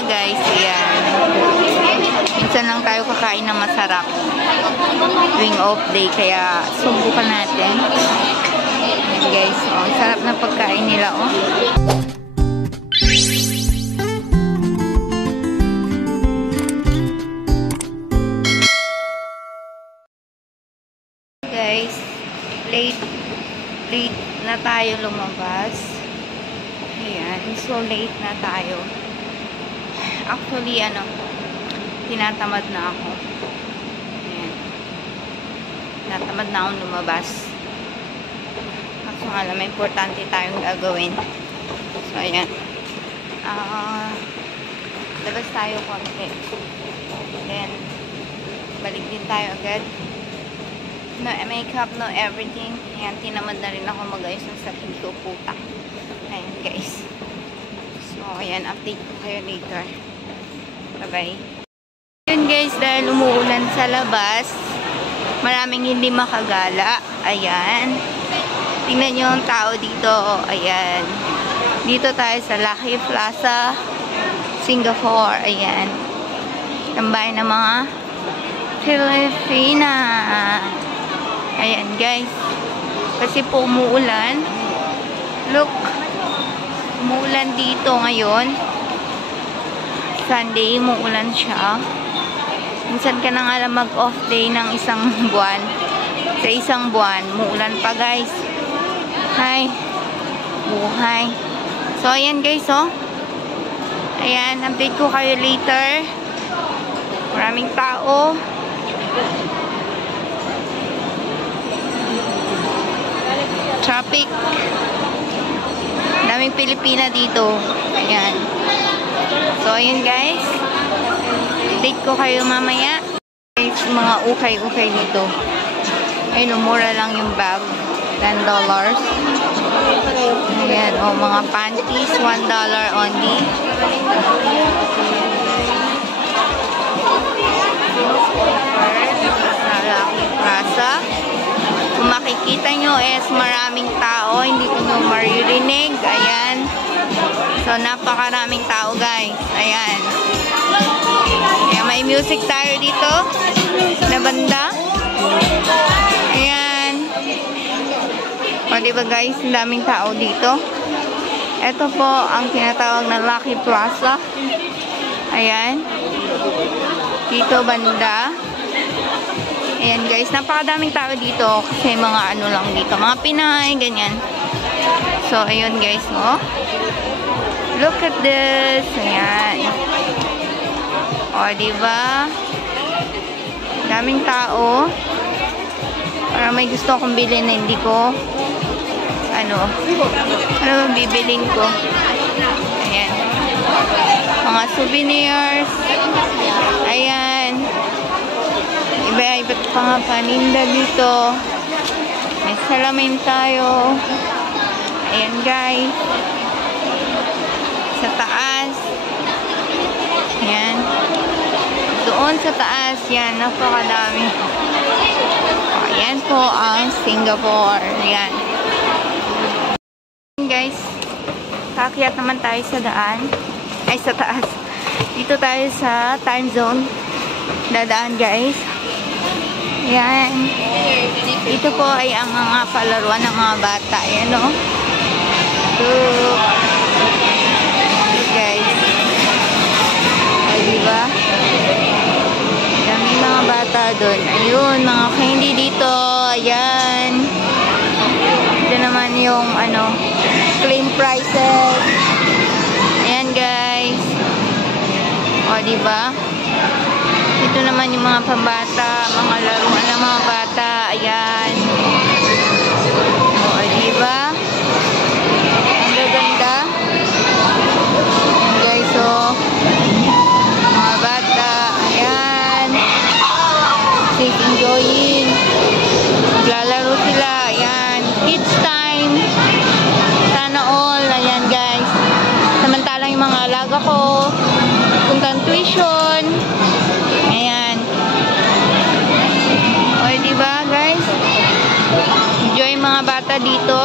Guys, ayan. Minsan lang tayo kakain ng masarap tuwing off day, kaya subukan natin. Ayan guys, oh, sarap na pagkain nila, oh. Guys, late na tayo lumabas. Ayan, so late na tayo. Actually, tinatamad na ako. Ayan. Tinatamad na akong lumabas. Kaso nga lang, may importante tayong gagawin. So, ayan. Labas tayo konti. Then, balik din tayo agad. No makeup, no everything. Ayan, tinamad na rin ako mag-ayos ng sarili ko, puta. Ayan, guys. So, ayan, update ko kayo later. Bye-bye. Yun guys, dahil umuulan sa labas, maraming hindi makagala. Ayan. Tingnan nyo ang tao dito. Ayan. Dito tayo sa Lucky Plaza, Singapore. Ayan. Tambay ng mga Pilipina. Ayan guys. Kasi po umuulan. Look. Umuulan dito ngayon. Sunday, umuulan siya. Minsan ka na nga lang mag-off day ng isang buwan. Sa isang buwan, umuulan pa guys. Hi. Buhay. So, ayan guys, oh. Ayan, update ko kayo later. Maraming tao. Traffic. Daming Pilipina dito. Ayan. So, ayun guys. Update ko kayo mamaya. Guys, mga ukay-ukay dito. Ayun, mura lang yung bag. $10. Ayan, o mga panties. $1 only. Lucky Plaza. Kung makikita nyo is maraming tao. Hindi ko nyo maririnig. Ayan. So, napakaraming tao guys. Ayan. Ayan, may music tayo dito na banda. Ayan. O, diba guys, ang daming tao dito. Ito po ang tinatawag na Lucky Plaza. Ayan. Dito banda. Ayan guys, napakadaming tao dito kasi mga ano lang dito, mga Pinay, ganyan. So, ayun guys, no? Look at this. Ayan. O, diba? Daming tao. Para may gusto akong bilhin na hindi ko ano bibiling ko. Ayan. Mga souvenirs. Ayan. Iba-iba't pa nga paninda dito. May salamin tayo. Ayan guys. Sa taas. Ayan. Doon sa taas. Yan. Napakadami. Ayan po ang Singapore. Ayan. Guys. Kaakyat naman tayo sa daan. Ay, sa taas. Dito tayo sa time zone. Dadaan guys. Ayan. Ito po ay ang mga palaruan ng mga bata. Ayan o. Look. Guys. Ay, diba? Daming mga bata doon. Ayun, mga candy dito. Ayan. Ito naman yung claim prices. Ayan guys. O, diba? Ito naman yung mga pambata, mga laruan ng mga bata. Ayan. O, diba? Ang gaganda. Ayan guys, so mga bata. Ayan. Safe enjoying. Maglalaro sila. Ayan. Kids time. Sana all. Ayan guys. Samantalang yung mga alaga ko puntang tuition. Ayan. O, diba guys? Enjoy mga bata dito.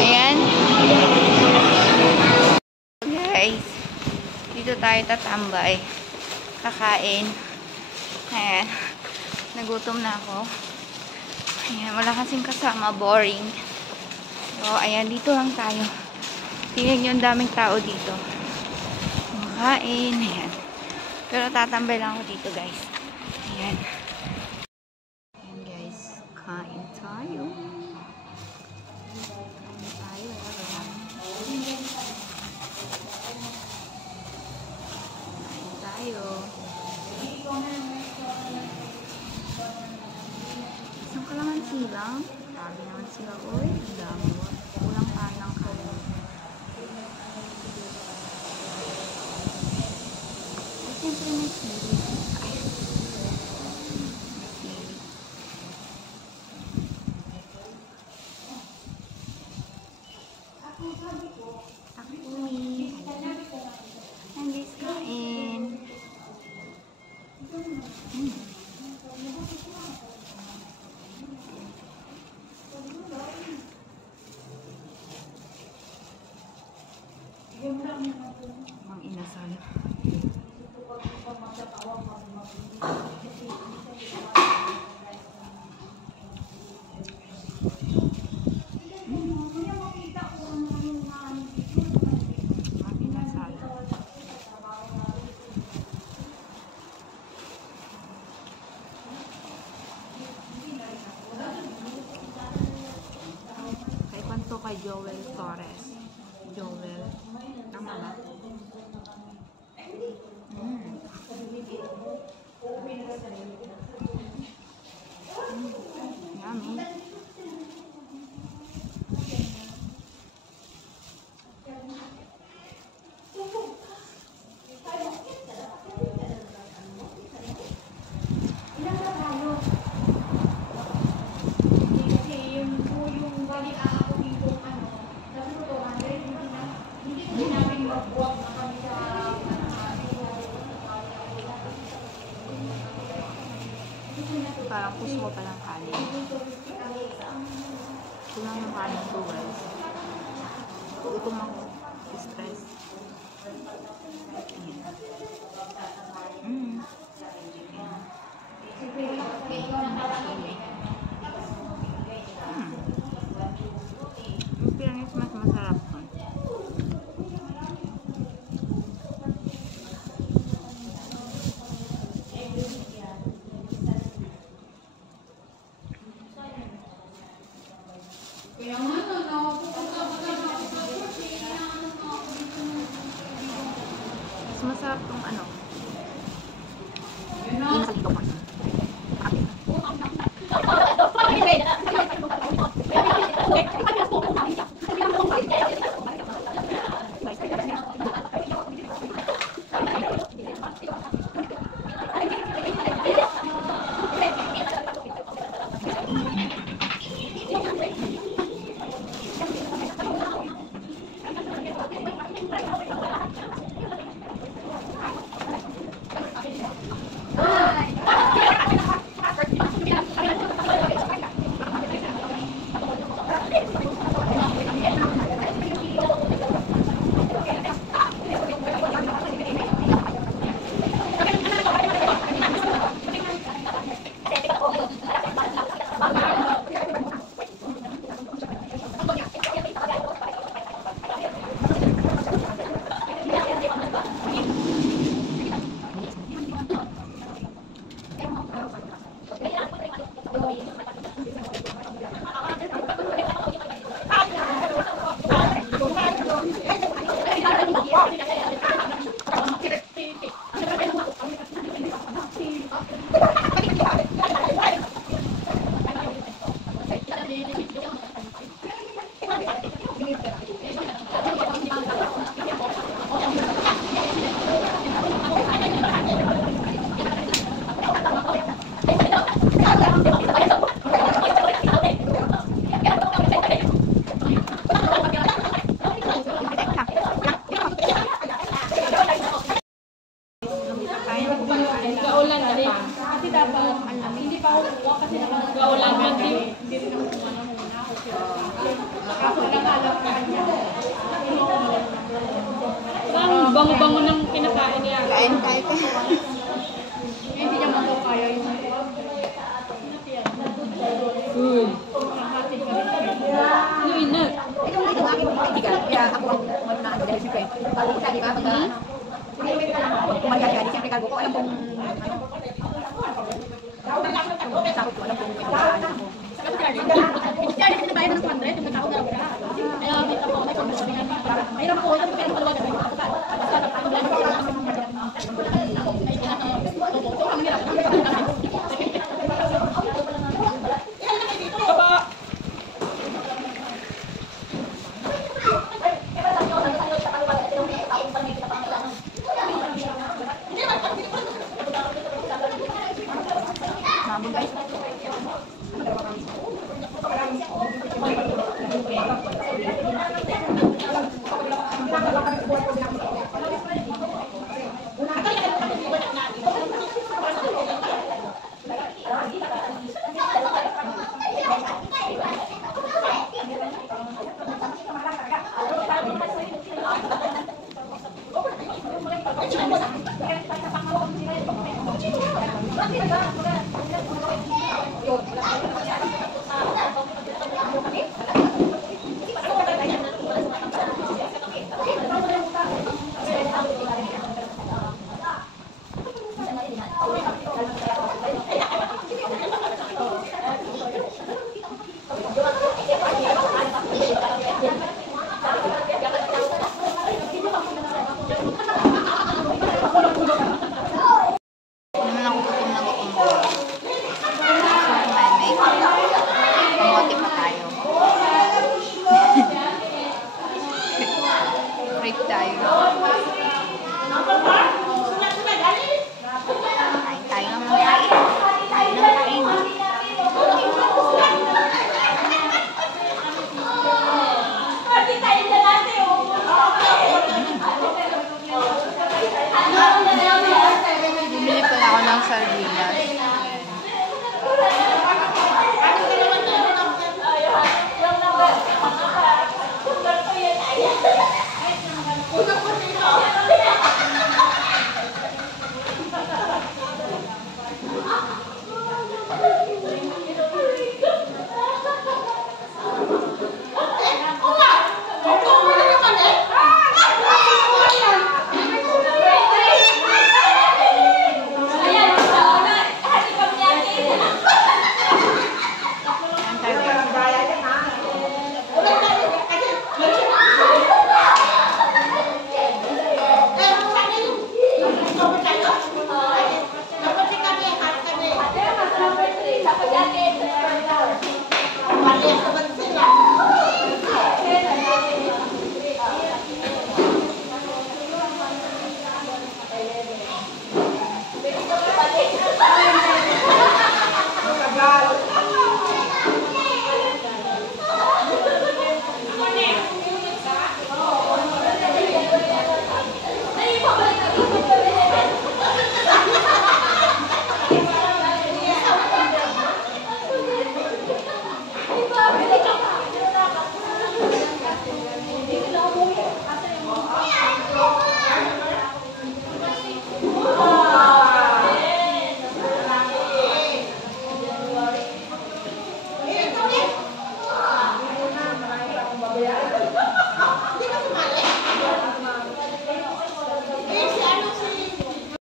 Ayan. Guys. Dito tayo tatambay. Kakain. Ayan. Nagutom na ako. Ayan. Wala kasing kasama. Boring. So, ayan. Dito lang tayo. Tingnan nyo, ang daming tao dito. Kumakain. Ayan. Pero tatambay lang ako dito, guys. Ayan. Ayan, guys. Kain tayo. Kain tayo. Kain tayo. Isang kalamansi lang. Sabi naman sila, uy, ang dami. Kulang panang kain. Siyempre may sili. Ay. Takumi. Ang guys, kain. Mang inasal. Kay Joel Torres. Joel. Tama ba? Yummy. Parang kusmo pa lang kanin. Kulang yung kanin ko, guys. Gutom ako. Stress. Yung pinanis mas masarap ko. Masarap tong ano. Inasalito ko. Gaulan na rin. Kasi dapat, hindi pa ako kuha kasi gaulan na rin. Hindi rin ako kuha na muna. Kaso lang alam ka niya. Ang bango-bango ng kinakain niya. Kain tayo pa. Hindi niya makakaya yun. Yun na. Ito ang aking kaibigan. Kaya ako ang mag-naan dahil siyempre. Pag sabi ka, kumaga siya. Siyempre kalbo ko, alam kong sakot ko, alam kong may pagkaan ako. Charlie, pinabayan na ng 200, yung matao na lang siya. Kaya may ako, may pagkasabi nga. Mayroon po, alam ko kaya malawagan na yung pagkakaan. Break tayo. Kain tayo ng kain. Kain ng kain. Bumili pala ako ng sardinas.